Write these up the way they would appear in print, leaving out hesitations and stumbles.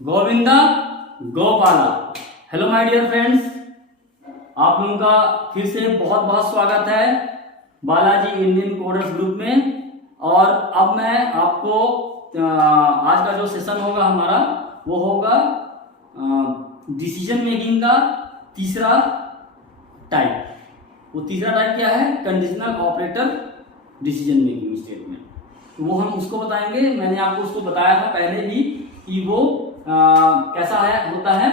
Govinda Gopala. Hello my dear friends, आप लोगों का फिर से बहुत बहुत स्वागत है बालाजी इंडियन कोडर्स ग्रुप में। और अब मैं आपको आज का जो सेशन होगा हमारा वो होगा डिसीजन मेकिंग का तीसरा टाइप। वो तीसरा टाइप क्या है? Conditional operator decision making statement. तो वो हम उसको बताएंगे। मैंने आपको उसको बताया था पहले भी कि वो कैसा है होता है।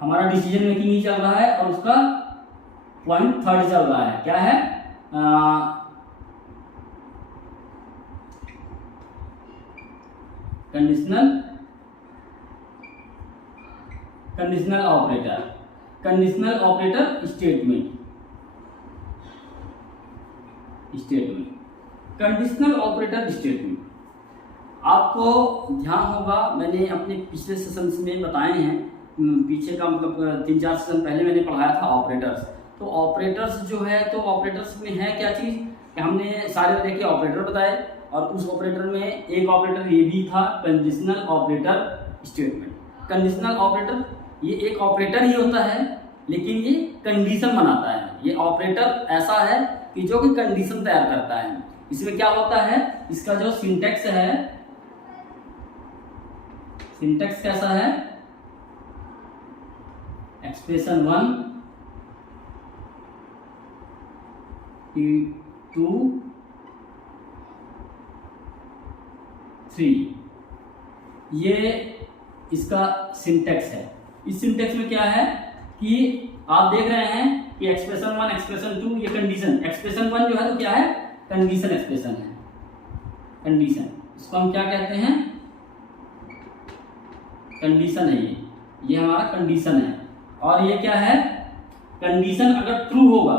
हमारा डिसीजन मेकिंग ही चल रहा है और उसका पॉइंट थर्ड चल रहा है। क्या है? Conditional operator statement. Conditional operator statement आपको ध्यान होगा, मैंने अपने पिछले सेशंस में बताए हैं। पीछे का मतलब 3-4 सेशन पहले मैंने पढ़ाया था ऑपरेटर्स। तो ऑपरेटर्स जो है, तो ऑपरेटर्स में है क्या चीज़ कि हमने सारे तरह के ऑपरेटर बताए और उस ऑपरेटर में एक ऑपरेटर ये भी था conditional operator statement. Conditional operator ये एक ऑपरेटर ही होता है, लेकिन ये कंडीशन बनाता है। ये ऑपरेटर ऐसा है कि जो कि कंडीशन तैयार करता है। इसमें क्या होता है, इसका जो सिंटैक्स है, सिंटैक्स कैसा है? एक्सप्रेशन 1 2 3, ये इसका सिंटैक्स है। इस सिंटैक्स में क्या है कि आप देख रहे हैं कि एक्सप्रेशन 1 एक्सप्रेशन 2 ये कंडीशन। एक्सप्रेशन 1 जो है तो क्या है? कंडीशन एक्सप्रेशन है। कंडीशन, इसको हम क्या कहते हैं? कंडीशन है। ये हमारा कंडीशन है। और ये क्या है? कंडीशन अगर ट्रू होगा,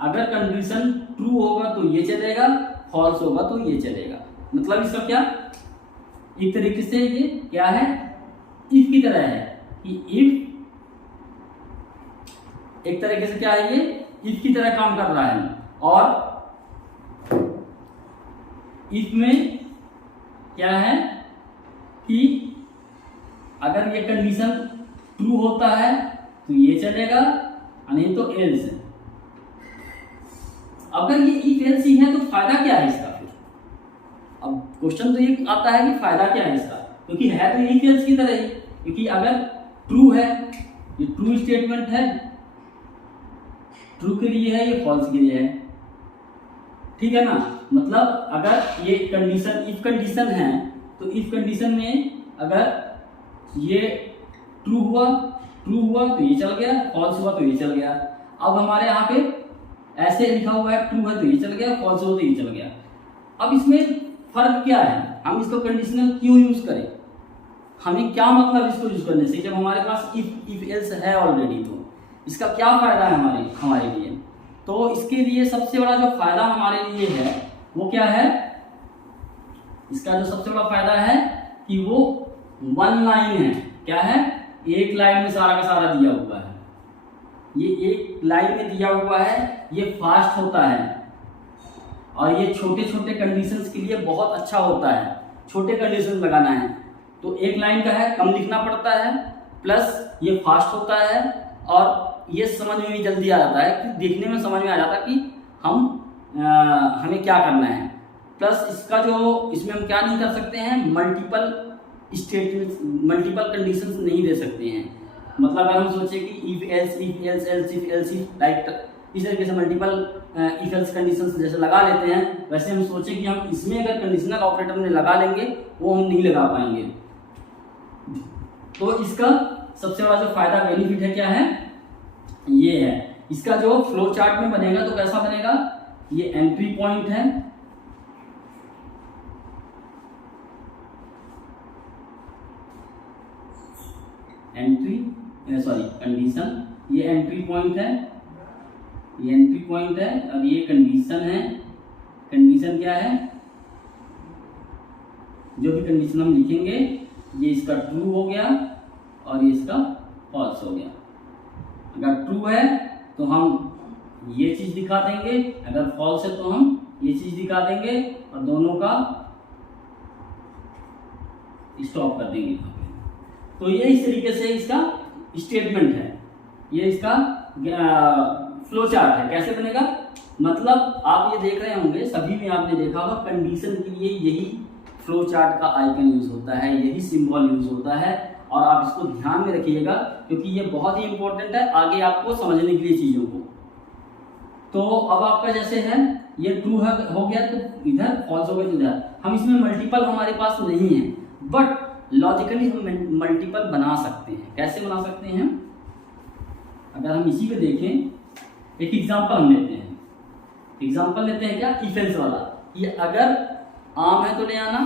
अगर कंडीशन ट्रू होगा तो ये चलेगा, फॉल्स होगा तो ये चलेगा। मतलब इसका क्या, एक तरीके से ये क्या है, इफ की तरह है कि इफ, एक तरीके से क्या है, ये इफ की तरह काम कर रहा है। और इफ में क्या है कि अगर ये कंडीशन ट्रू होता है तो ये चलेगा, नहीं तो एल्स। अगर ये इफ एल्स ही है तो फायदा क्या है इसका? फिर अब क्वेश्चन तो ये आता है कि फायदा क्या है इसका, क्योंकि है तो इफ एल्स की तरह ही। क्योंकि अगर ट्रू है, ये ट्रू स्टेटमेंट है, ट्रू के लिए है, ये फॉल्स के लिए है। ठीक है ना? मतलब अगर ये कंडीशन इफ कंडीशन है तो इफ कंडीशन में अगर ये ट्रू हुआ तो ये चल गया, फॉल्स हुआ तो ये चल गया। अब हमारे यहाँ पे ऐसे लिखा हुआ है, ट्रू है तो ये चल गया, फॉल्स हो तो ये चल गया। अब इसमें फर्क क्या है? हम इसको कंडीशनल क्यों यूज करें? हमें क्या मतलब इसको यूज करने से, जब हमारे पास इफ एल्स है ऑलरेडी, तो इसका क्या फायदा है हमारे लिए? तो इसके लिए सबसे बड़ा जो फायदा हमारे लिए है वो क्या है? इसका जो सबसे बड़ा फायदा है कि वो वन लाइन है। क्या है? एक लाइन में सारा का सारा दिया हुआ है। ये एक लाइन में दिया हुआ है, ये फास्ट होता है और ये छोटे छोटे कंडीशंस के लिए बहुत अच्छा होता है। छोटे कंडीशन लगाना है तो एक लाइन का है, कम लिखना पड़ता है, प्लस ये फास्ट होता है और ये समझ में भी जल्दी आ जाता है, कि देखने में समझ में आ जाता है कि हमें क्या करना है। प्लस इसका जो, इसमें हम क्या नहीं कर सकते हैं, मल्टीपल स्टेटमेंट्स, मल्टीपल कंडीशंस नहीं दे सकते हैं। मतलब अगर हम सोचे कि इफ एल्स इफ लाइक इस तरीके से मल्टीपल इफ एल्स कंडीशंस जैसे लगा लेते हैं, वैसे हम सोचे कि हम इसमें अगर कंडीशनल ऑपरेटर में लगा लेंगे, वो हम नहीं लगा पाएंगे। तो इसका सबसे बड़ा जो फायदा, बेनिफिट है, क्या है? ये है। इसका जो फ्लो चार्ट में बनेगा तो कैसा बनेगा? ये एंट्री पॉइंट है, कंडीशन, ये एंट्री पॉइंट है, ये एंट्री पॉइंट है और ये कंडीशन है। कंडीशन क्या है? जो भी कंडीशन हम लिखेंगे, ये इसका ट्रू हो गया और ये इसका फॉल्स हो गया। अगर ट्रू है तो हम ये चीज दिखा देंगे, अगर फॉल्स है तो हम ये चीज दिखा देंगे और दोनों का स्टॉप कर देंगे यहाँ पे। तो ये इस तरीके से इसका स्टेटमेंट है, ये इसका फ्लो चार्ट है। कैसे बनेगा, मतलब आप ये देख रहे होंगे, सभी में आपने देखा होगा कंडीशन के लिए यही फ्लो चार्ट का आइकन यूज होता है, यही सिंबल यूज होता है। और आप इसको ध्यान में रखिएगा क्योंकि ये बहुत ही इंपॉर्टेंट है आगे आपको समझने के लिए चीजों को। तो अब आपका जैसे है ये ट्रू है हो गया, तो इधर फॉल्स हो गया, तो इधर हम इसमें मल्टीपल हमारे पास नहीं है, बट लॉजिकली हम मल्टीपल बना सकते हैं। कैसे बना सकते हैं, अगर हम इसी पे देखें, एक एग्जांपल हम लेते हैं। एग्जांपल लेते हैं क्या, इफ एल्स वाला। ये अगर आम है तो ले आना,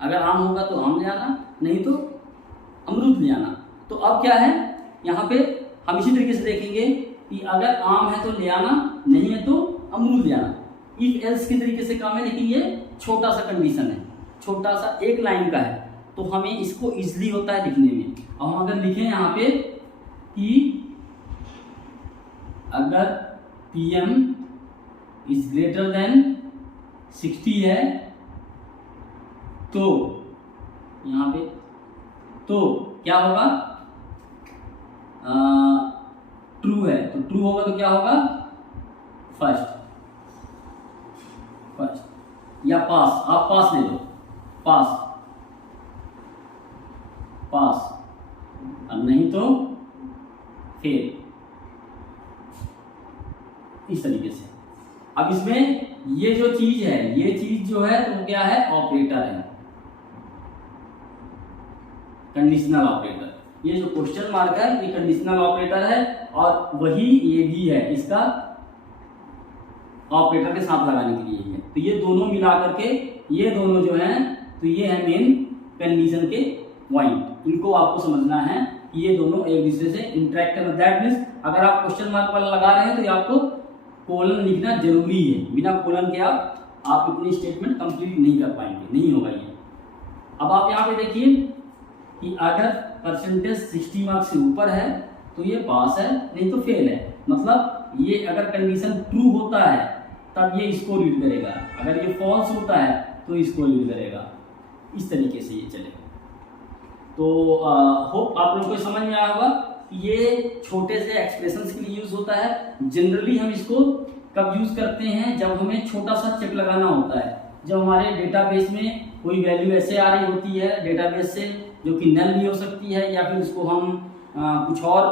अगर आम होगा तो आम ले आना, नहीं तो अमरूद ले आना। तो अब क्या है यहाँ पे हम इसी तरीके से देखेंगे कि अगर आम है तो ले आना, नहीं है तो अमरूद ले आना। इफ एल्स के तरीके से काम है, लेकिन ये छोटा सा कंडीशन है, छोटा सा एक लाइन का है, तो हमें इसको इजीली होता है लिखने में। अब हम अगर लिखें यहाँ पे कि अगर PM इज ग्रेटर देन 60 है तो यहाँ पे तो क्या होगा, ट्रू है, तो ट्रू होगा तो क्या होगा, फर्स्ट या पास, आप पास ले लो, पास, और नहीं तो फेल, इस तरीके से। अब इसमें ये जो चीज है, ये चीज जो है तो क्या है, ऑपरेटर है, कंडीशनल ऑपरेटर। ये जो क्वेश्चन मार्क है ये कंडीशनल ऑपरेटर है, और वही ये भी है इसका ऑपरेटर के साथ लगाने के लिए है। तो ये दोनों मिला करके, ये दोनों जो हैं, तो ये है मेन कंडीशन के पॉइंट। इनको आपको समझना है कि ये दोनों एक दूसरे से इंटरेक्ट करना। दैट मीन्स अगर आप क्वेश्चन मार्क वाला लगा रहे हैं तो ये आपको कोलन लिखना जरूरी है। बिना कोलन के आप अपनी स्टेटमेंट कंप्लीट नहीं कर पाएंगे, नहीं होगा ये। अब आप यहाँ पे देखिए कि अगर परसेंटेज 60 मार्क्स से ऊपर है तो ये पास है, नहीं तो फेल है। मतलब ये अगर कंडीशन ट्रू होता है तब ये इसको रीड करेगा, अगर ये फॉल्स होता है तो इसको रीड करेगा। इस तरीके से ये चलेगा। तो होप आप लोगों को समझ में आया होगा। ये छोटे से एक्सप्रेशंस के लिए यूज होता है। जनरली हम इसको कब यूज करते हैं, जब हमें छोटा सा चेक लगाना होता है, जब हमारे डेटाबेस में कोई वैल्यू ऐसे आ रही होती है डेटाबेस से जो कि नल भी हो सकती है, या फिर उसको हम कुछ और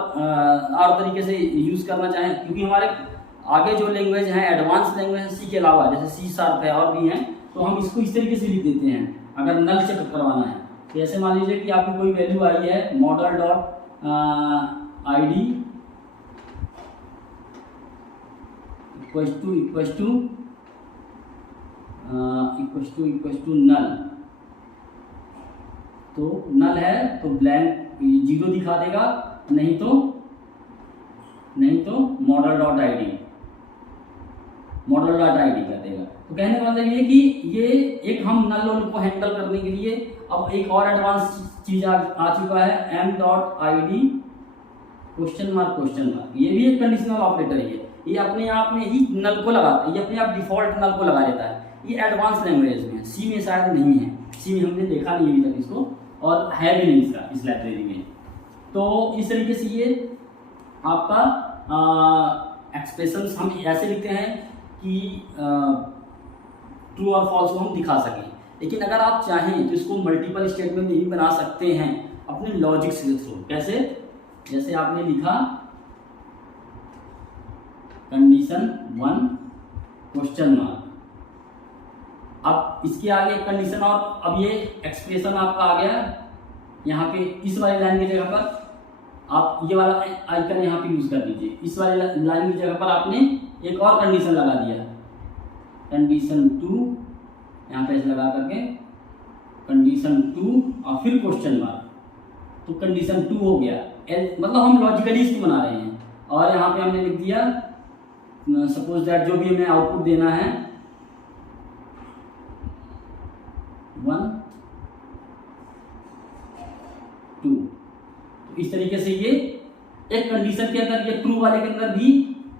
तरीके से यूज करना चाहें, क्योंकि हमारे आगे जो लैंग्वेज है एडवांस लैंग्वेज है सी के अलावा, जैसे C# है और भी हैं, तो हम इसको इस तरीके से लिख देते हैं अगर नल चेक करवाना है। तो ऐसे मान लीजिए कि आपकी कोई वैल्यू आई है model dot ID equals to null. तो नल है तो ब्लैंक 0 दिखा देगा, नहीं तो मॉडल डॉट ID कर देगा। तो कहने का मतलब ये कि ये एक हम नल को हैंडल करने के लिए अब एक और एडवांस चीज आ चुका है m.id क्वेश्चन मार्क। ये भी एक कंडीशनल ऑपरेटर है। ये अपने आप में ही नल को लगाता है, ये अपने आप डिफॉल्ट नल को लगा देता है। ये एडवांस लैंग्वेज में, सी में शायद नहीं है, सी में हमने देखा नहीं अभी तक इसको, और है भी नहीं इसका इस लाइब्रेरी में। तो इस तरीके से ये आपका एक्सप्रेशंस हम ऐसे लिखते हैं कि ट्रू और फॉल्स को हम दिखा सकें। लेकिन अगर आप चाहें तो इसको मल्टीपल स्टेटमेंट भी बना सकते हैं अपने लॉजिक के थ्रू। कैसे, जैसे आपने लिखा कंडीशन 1 क्वेश्चन मार्क, अब इसके आगे कंडीशन, और अब ये एक्सप्रेशन आपका आ गया यहाँ पे इस वाली लाइन की जगह पर आप ये वाला आइकन यहाँ पे यूज कर लीजिए। इस वाली लाइन की जगह पर आपने एक और कंडीशन लगा दिया, कंडीशन 2, यहाँ पे ऐसे लगा करके कंडीशन 2 और फिर क्वेश्चन मार्क, तो कंडीशन 2 हो गया। मतलब हम लॉजिकली इसको बना रहे हैं। और यहाँ पे हमने लिख दिया सपोज दैट जो भी हमें आउटपुट देना है 1 2। तो इस तरीके से ये एक कंडीशन के अंदर, ये ट्रू वाले के अंदर भी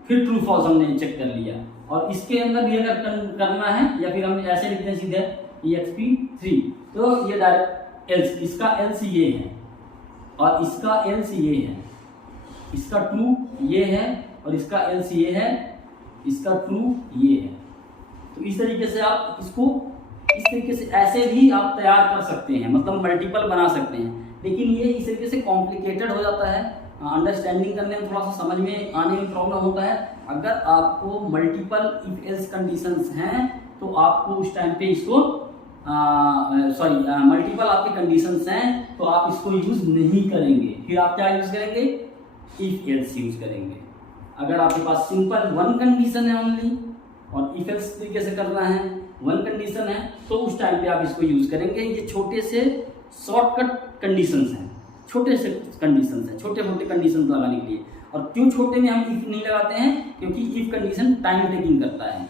फिर ट्रू फॉल्स हमने चेक कर लिया, और इसके अंदर भी अगर करना है या फिर हम ऐसे लिखते हैं सीधे EXP 3, तो ये डायरेक्ट एल्स, इसका एल्स ये है और इसका एल्स ये है, इसका ट्रू ये है और इसका एल्स ये है, इसका ट्रू ये है। तो इस तरीके से आप इसको इस तरीके से ऐसे भी आप तैयार कर सकते हैं, मतलब मल्टीपल बना सकते हैं। लेकिन ये इस तरीके से कॉम्प्लिकेटेड हो जाता है, अंडरस्टैंडिंग करने में थोड़ा सा समझ में आने में प्रॉब्लम होता है। अगर आपको मल्टीपल इफ एल्स कंडीशंस हैं तो आपको उस टाइम पे इसको मल्टीपल आपके कंडीशंस हैं तो आप इसको यूज नहीं करेंगे। फिर आप क्या यूज करेंगे? इफ एल्स यूज करेंगे। अगर आपके पास सिंपल वन कंडीशन है ओनली और इफ एल्स तरीके से करना है, वन कंडीशन है, तो उस टाइम पे आप इसको यूज करेंगे। ये छोटे से शॉर्टकट कंडीशंस हैं, छोटे से कंडीशंस हैं, छोटे मोटे कंडीशंस लगाने के लिए। और क्यों छोटे में हम इफ नहीं लगाते हैं? क्योंकि इफ कंडीशन टाइम टेकिंग करता है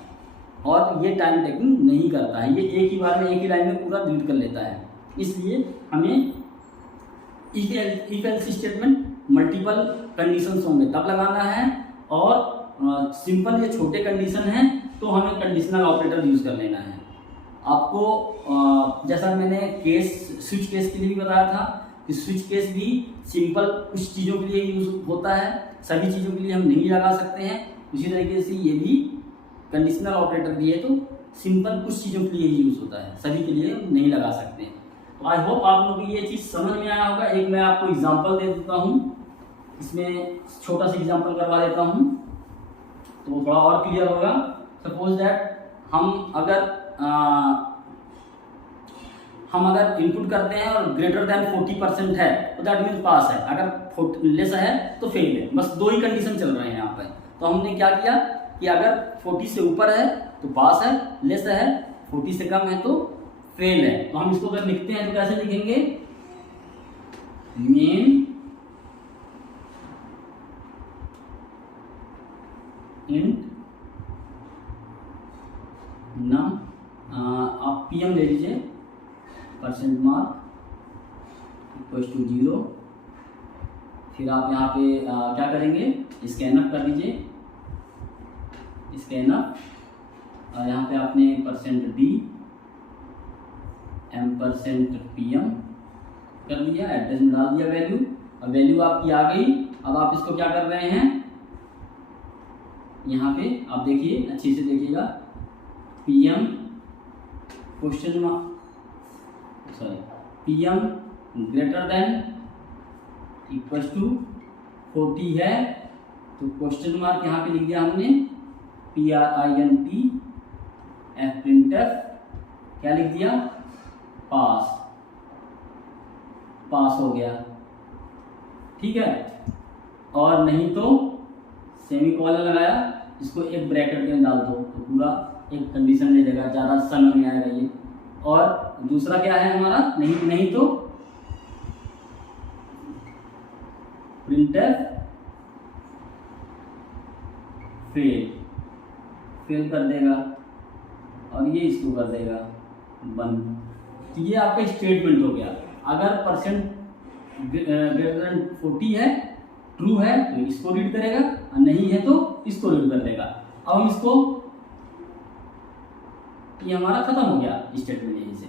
और ये टाइम टेकिंग नहीं करता है, ये एक ही बार में एक ही लाइन में पूरा रीड कर लेता है। इसलिए हमें if else statement multiple conditions होंगे तब लगाना है, और सिंपल ये छोटे कंडीशन हैं तो हमें कंडीशनल ऑपरेटर यूज कर लेना है। आपको जैसा मैंने स्विच केस के लिए भी बताया था कि स्विच केस भी सिंपल कुछ चीज़ों के लिए यूज होता है, सभी चीज़ों के लिए हम नहीं लगा सकते हैं। उसी तरीके से ये भी कंडीशनल ऑपरेटर भी है तो सिंपल कुछ चीज़ों के लिए यूज होता है, सभी के लिए हम नहीं लगा सकते हैं। तो आई होप आप लोगों को ये चीज़ समझ में आया होगा। एक मैं आपको एग्जाम्पल दे देता हूँ, इसमें छोटा सा एग्जाम्पल करवा देता हूँ तो थोड़ा और क्लियर होगा। सपोज दैट हम अगर इनपुट करते हैं और ग्रेटर देन 40% है तो दैट मीन्स पास है, अगर लेस है तो फेल है। बस दो ही कंडीशन चल रहे हैं यहाँ पर। तो हमने क्या किया कि अगर 40 से ऊपर है तो पास है, लेस है 40 से कम है तो फेल है। तो हम इसको अगर लिखते हैं तो कैसे लिखेंगे? मेन इंट नम, आप पीएम ले लीजिए, परसेंट मार्क इक्वल टू 0। फिर आप यहाँ पे क्या करेंगे? स्कैनअप कर लीजिए, स्कैनअप, और यहाँ पे आपने %d %pm कर लिया, एड्रेस में डाल दिया वैल्यू, और वैल्यू आपकी आ गई। अब आप इसको क्या कर रहे हैं? यहाँ पे आप देखिए, अच्छे से देखिएगा, pm question mark pm greater than equal to 40 है तो क्वेश्चन मार्क यहाँ पे लिख दिया हमने, print printf, क्या लिख दिया? पास, पास हो गया, ठीक है। और नहीं तो सेमीकोलन लगाया, इसको एक ब्रैकेट में डाल दो तो पूरा एक कंडीशन ले लेगा, ज़्यादा समझ में आएगा ये। और दूसरा क्या है हमारा? नहीं तो प्रिंटफ फेल कर देगा, और ये इसको कर देगा बंद। तो ये आपका स्टेटमेंट हो गया। अगर % ग्रेटर देन 40 है, ट्रू है तो इसको रीड करेगा, और नहीं है तो इसको रीड कर देगा। अब हम इसको, ये हमारा खत्म हो गया स्टेटमेंट यहीं से।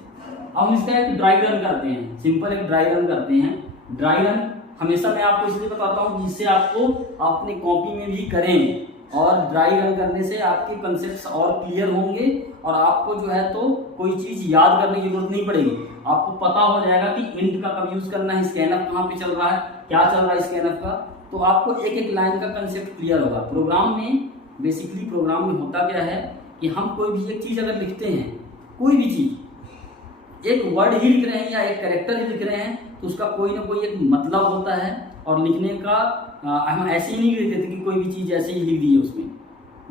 अब हम इसका एक ड्राई रन करते हैं, सिंपल एक ड्राई रन करते हैं। ड्राई रन हमेशा मैं आपको इसलिए बताता हूँ जिससे आपको अपनी कॉपी में भी करें, और ड्राई रन करने से आपके कंसेप्ट्स और क्लियर होंगे, और आपको जो है तो कोई चीज़ याद करने की जरूरत नहीं पड़ेगी। आपको पता हो जाएगा कि इंट का कब यूज़ करना है, स्कैनअप कहाँ पे चल रहा है, क्या चल रहा है स्कैनअप का। तो आपको एक एक लाइन का कंसेप्ट क्लियर होगा। प्रोग्राम में बेसिकली प्रोग्राम में होता क्या है कि हम कोई भी एक चीज़ अगर लिखते हैं, कोई भी चीज़, एक वर्ड ही लिख रहे हैं या एक कैरेक्टर ही लिख रहे हैं, तो उसका कोई ना कोई एक मतलब होता है। और लिखने का हम ऐसे ही नहीं लिख देते कि कोई भी चीज़ ऐसे ही लिख दी है उसमें,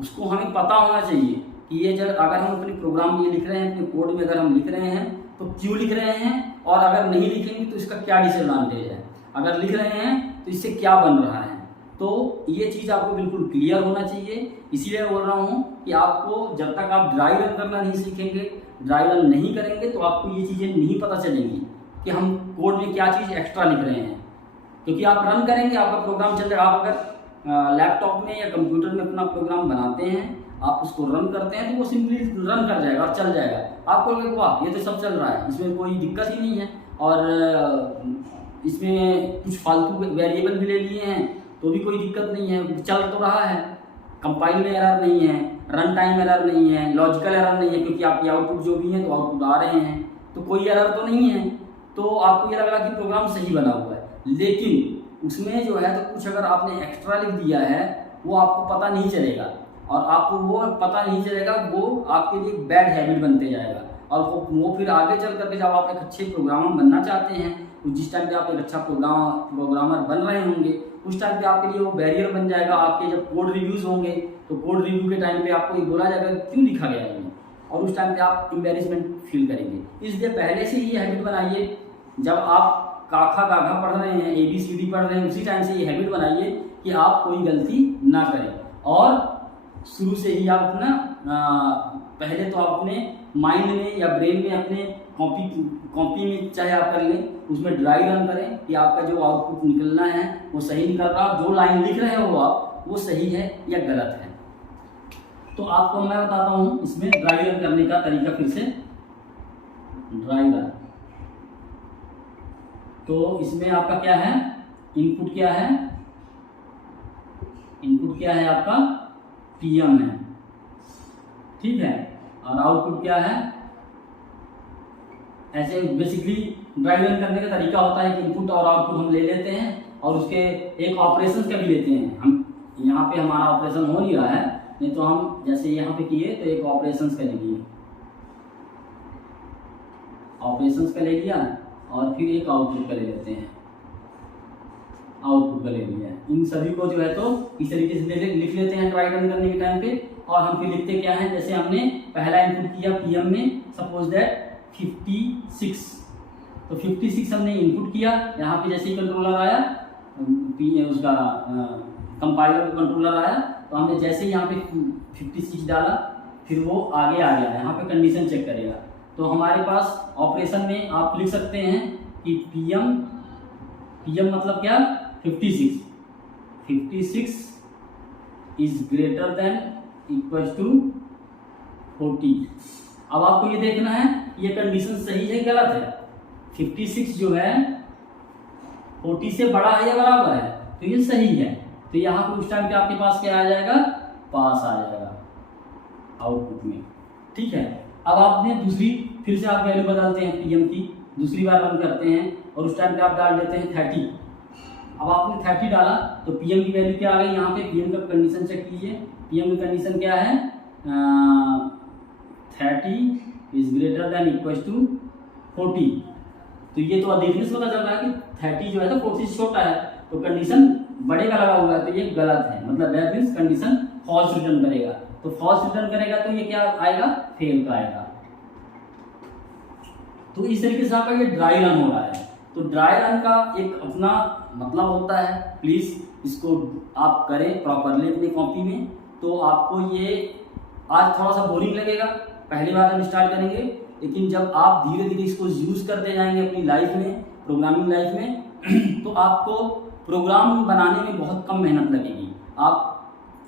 उसको हमें पता होना चाहिए कि ये जब अगर हम अपने प्रोग्राम में लिख रहे हैं, अपने कोड में अगर हम लिख रहे हैं तो क्यों लिख रहे हैं, और अगर नहीं लिखेंगे तो इसका क्या डिसएडवांटेज है, अगर लिख रहे हैं तो इससे क्या बन रहा है। तो ये चीज़ आपको बिल्कुल क्लियर होना चाहिए। इसीलिए बोल रहा हूँ कि आपको जब तक आप ड्राई रन करना नहीं सीखेंगे, ड्राई रन नहीं करेंगे, तो आपको ये चीज़ें नहीं पता चलेंगी कि हम कोड में क्या चीज़ एक्स्ट्रा लिख रहे हैं। क्योंकि आप रन करेंगे, आपका प्रोग्राम चल जाएगा। आप अगर लैपटॉप में या कंप्यूटर में अपना प्रोग्राम बनाते हैं, आप उसको रन करते हैं तो वो सिंपली रन कर जाएगा और चल जाएगा। आपको लगेगा वाह ये तो सब चल रहा है, इसमें कोई दिक्कत ही नहीं है, और इसमें कुछ फालतू वेरिएबल भी ले लिए हैं तो भी कोई दिक्कत नहीं है, चल तो रहा है, कंपाइल में एरर नहीं है, रन टाइम एरर नहीं है, लॉजिकल एरर नहीं है, क्योंकि आपकी आउटपुट जो भी है तो आउटपुट आ रहे हैं, तो कोई एरर तो नहीं है। तो आपको ये लग रहा कि प्रोग्राम सही बना हुआ है, लेकिन उसमें जो है तो कुछ अगर आपने एक्स्ट्रा लिख दिया है वो आपको पता नहीं चलेगा, और आपको वो पता नहीं चलेगा, वो आपके लिए बैड हैबिट बनते जाएगा, और वो फिर आगे चल करके जब आप एक अच्छे प्रोग्रामर बनना चाहते हैं, तो जिस टाइम पे आप एक अच्छा प्रोग्रामर बन रहे होंगे उस टाइम पे आपके लिए वो बैरियर बन जाएगा। आपके जब कोड रिव्यूज होंगे तो कोड रिव्यू के टाइम पे आपको ये बोला जाएगा क्यों लिखा गया है, और उस टाइम पे आप एम्बेरसमेंट फील करेंगे। इसलिए पहले से ही ये हैबिट बनाइए, जब आप काखा गाघा पढ़ रहे हैं, ABCD पढ़ रहे हैं, उसी टाइम से ये हैबिट बनाइए कि आप कोई गलती ना करें, और शुरू से ही आप अपना पहले तो आप अपने माइंड में या ब्रेन में अपने कॉपी में चाहे आप कर लें, उसमें ड्राई रन करें कि आपका जो आउटपुट निकलना है वो सही निकल रहा है, जो लाइन लिख रहे हो आप वो सही है या गलत है। तो आपको मैं बताता हूँ इसमें ड्राई रन करने का तरीका। फिर से ड्राई रन, तो इसमें आपका क्या है, इनपुट क्या है, इनपुट क्या है आपका PM है, ठीक है, और आउटपुट क्या है। ऐसे बेसिकली ड्राई रन करने का तरीका होता है कि इनपुट और आउटपुट हम ले लेते हैं और उसके एक ऑपरेशंस का भी लेते हैं। हम यहाँ पे हमारा ऑपरेशन हो नहीं रहा है, नहीं तो हम जैसे यहाँ पे किए तो एक ऑपरेशंस का ले लिए, ऑपरेशंस का ले लिया, और फिर एक आउटपुट का ले लेते हैं, आउटपुट का ले लिया। इन सभी को जो है तो इस तरीके से लिख लेते हैं ड्राई रन करने के टाइम पे, और हम फिर लिखते क्या है, जैसे हमने पहला इनपुट किया PM में, सपोज दैट 56, तो 56 हमने इनपुट किया। यहाँ पे जैसे ही कंट्रोलर आया, उसका कंपाइलर कंट्रोलर आया, तो हमने जैसे ही यहाँ पे 56 डाला, फिर वो आगे आ गया, यहाँ पे कंडीशन चेक करेगा। तो हमारे पास ऑपरेशन में आप लिख सकते हैं कि PM मतलब क्या, 56 is greater than equal to 40। अब आपको ये देखना है ये कंडीशन सही है गलत है। 56 जो है 40 से बड़ा है या बराबर है, तो ये सही है, तो यहाँ पर उस टाइम पे आपके पास क्या आ जाएगा, पास आ जाएगा आउटपुट में, ठीक है। अब आपने दूसरी फिर से आप वैल्यू बदलते हैं PM की, दूसरी बार रन करते हैं और उस टाइम पे आप डाल देते हैं 30। अब आपने 30 डाला तो PM की वैल्यू क्या आ गई, यहाँ पे PM का कंडीशन चेक कीजिए। PM की कंडीशन क्या है, 30 is greater than equal to 40। तो ये तो देखने से पता चल रहा है कि 30 जो है तो 40 से छोटा है, तो कंडीशन बड़े का लगा हुआ है, तो ये गलत है, मतलब that means condition false return करेगा। तो फॉल्स रिटर्न करेगा तो ये क्या आएगा, फेल का आएगा। तो इस तरीके से आपका ये ड्राई रन हो रहा है। तो ड्राई रन का एक अपना मतलब होता है, प्लीज इसको आप करें प्रॉपरली अपनी कॉपी में। तो आपको ये आज थोड़ा सा बोरिंग लगेगा पहली बार जब स्टार्ट करेंगे, लेकिन जब आप धीरे धीरे इसको यूज करते जाएंगे अपनी लाइफ में, प्रोग्रामिंग लाइफ में, तो आपको प्रोग्राम बनाने में बहुत कम मेहनत लगेगी। आप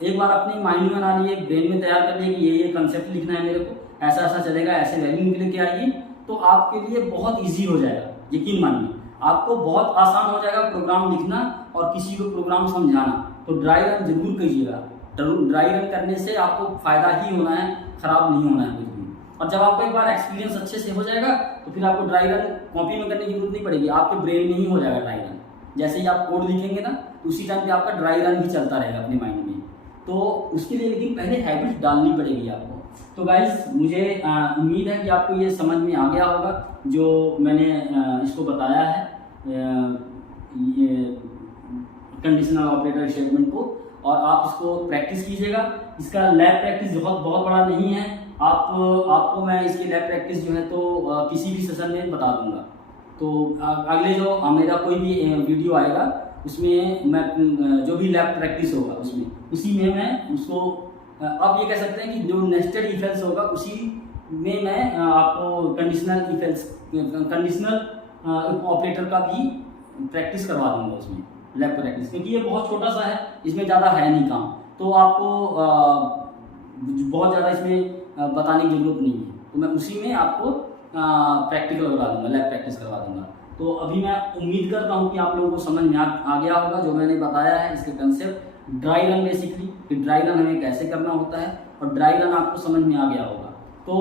एक बार अपने माइंड में बना लिए, ब्रेन में तैयार कर लिए कि ये कंसेप्ट लिखना है मेरे को, ऐसा ऐसा चलेगा, ऐसे वैल्यू निकल के आएगी, तो आपके लिए बहुत ईजी हो जाएगा। यकीन मानिए आपको बहुत आसान हो जाएगा प्रोग्राम लिखना और किसी को प्रोग्राम समझाना। तो ड्राई रन जरूर कीजिएगा। ड्राई रन करने से आपको फायदा ही होना है, खराब नहीं होना है कुछ भी। और जब आपको एक बार एक्सपीरियंस अच्छे से हो जाएगा तो फिर आपको ड्राई रन कॉपी में करने की जरूरत नहीं पड़ेगी, आपके ब्रेन में ही हो जाएगा ड्राई रन। जैसे ही आप कोड लिखेंगे ना तो उसी टाइम पे आपका ड्राई रन भी चलता रहेगा अपने माइंड में। तो उसके लिए लेकिन पहले हैबिट डालनी पड़ेगी आपको। तो गाइस मुझे उम्मीद है कि आपको ये समझ में आ गया होगा जो मैंने इसको बताया है, ये कंडीशनल ऑपरेटर स्टेटमेंट को, और आप इसको प्रैक्टिस कीजिएगा। इसका लैब प्रैक्टिस बहुत बड़ा नहीं है, आपको मैं इसकी लैब प्रैक्टिस जो है तो किसी भी सेशन में बता दूंगा। तो अगले जो मेरा कोई भी वीडियो आएगा उसमें मैं जो भी लैब प्रैक्टिस होगा उसमें उसी में मैं उसको अब ये कह सकते हैं कि जो नेस्टेड इफ एल्स होगा उसी में मैं आपको कंडीशनल ऑपरेटर का भी प्रैक्टिस करवा दूंगा उसमें लैब प्रैक्टिस, क्योंकि ये बहुत छोटा सा है, इसमें ज़्यादा है नहीं काम। तो आपको बहुत ज़्यादा इसमें बताने की ज़रूरत नहीं है, तो मैं उसी में आपको प्रैक्टिकल करवा दूंगा, लैब प्रैक्टिस करवा दूंगा। तो अभी मैं उम्मीद करता हूँ कि आप लोगों को समझ में आ गया होगा जो मैंने बताया है इसके कंसेप्ट। ड्राई रन बेसिकली कि ड्राई रन हमें कैसे करना होता है, और ड्राई रन आपको समझ में आ गया होगा तो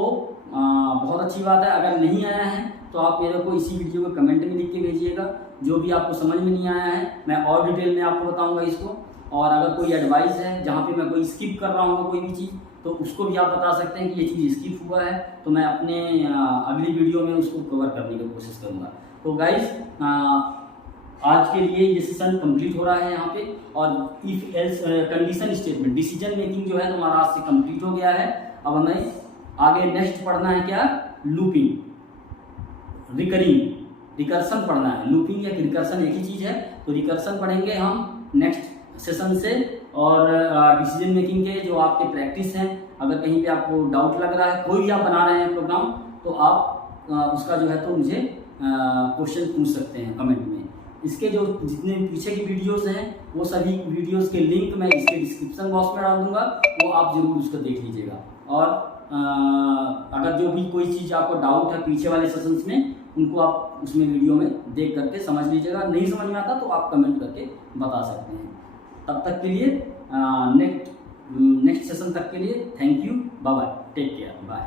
बहुत अच्छी बात है। अगर नहीं आया है तो आप मेरे को इसी वीडियो को कमेंट में लिख के भेजिएगा, जो भी आपको समझ में नहीं आया है मैं और डिटेल में आपको बताऊँगा इसको। और अगर कोई एडवाइस है जहाँ पे मैं कोई स्किप कर रहा हूँ कोई भी चीज़, तो उसको भी आप बता सकते हैं कि ये चीज़ स्किप हुआ है, तो मैं अपने अगली वीडियो में उसको कवर करने की कोशिश करूँगा। तो गाइज आज के लिए ये सेशन कंप्लीट हो रहा है यहाँ पे, और if else condition statement decision making जो है तुम्हारा आज से कंप्लीट हो गया है। अब हमें आगे नेक्स्ट पढ़ना है क्या, लूपिंग, रिकर्सन पढ़ना है। लूपिंग या रिकर्सन एक ही चीज़ है, तो रिकर्सन पढ़ेंगे हम नेक्स्ट सेशन से। और डिसीजन मेकिंग के जो आपके प्रैक्टिस हैं, अगर कहीं पे आपको डाउट लग रहा है, कोई भी आप बना रहे हैं प्रोग्राम, तो आप उसका जो है तो मुझे क्वेश्चन पूछ सकते हैं कमेंट में। इसके जो जितने पीछे की वीडियोस हैं वो सभी वीडियोस के लिंक मैं इसके डिस्क्रिप्शन बॉक्स में डाल दूंगा, वो आप जरूर उसको देख लीजिएगा। और अगर जो भी कोई चीज़ आपको डाउट है पीछे वाले सेशंस में, उनको आप उसमें वीडियो में देख करके समझ लीजिएगा। नहीं समझ में आता तो आप कमेंट करके बता सकते हैं। तब तक के लिए नेक्स्ट सेशन तक के लिए thank you, bye bye, take care, bye.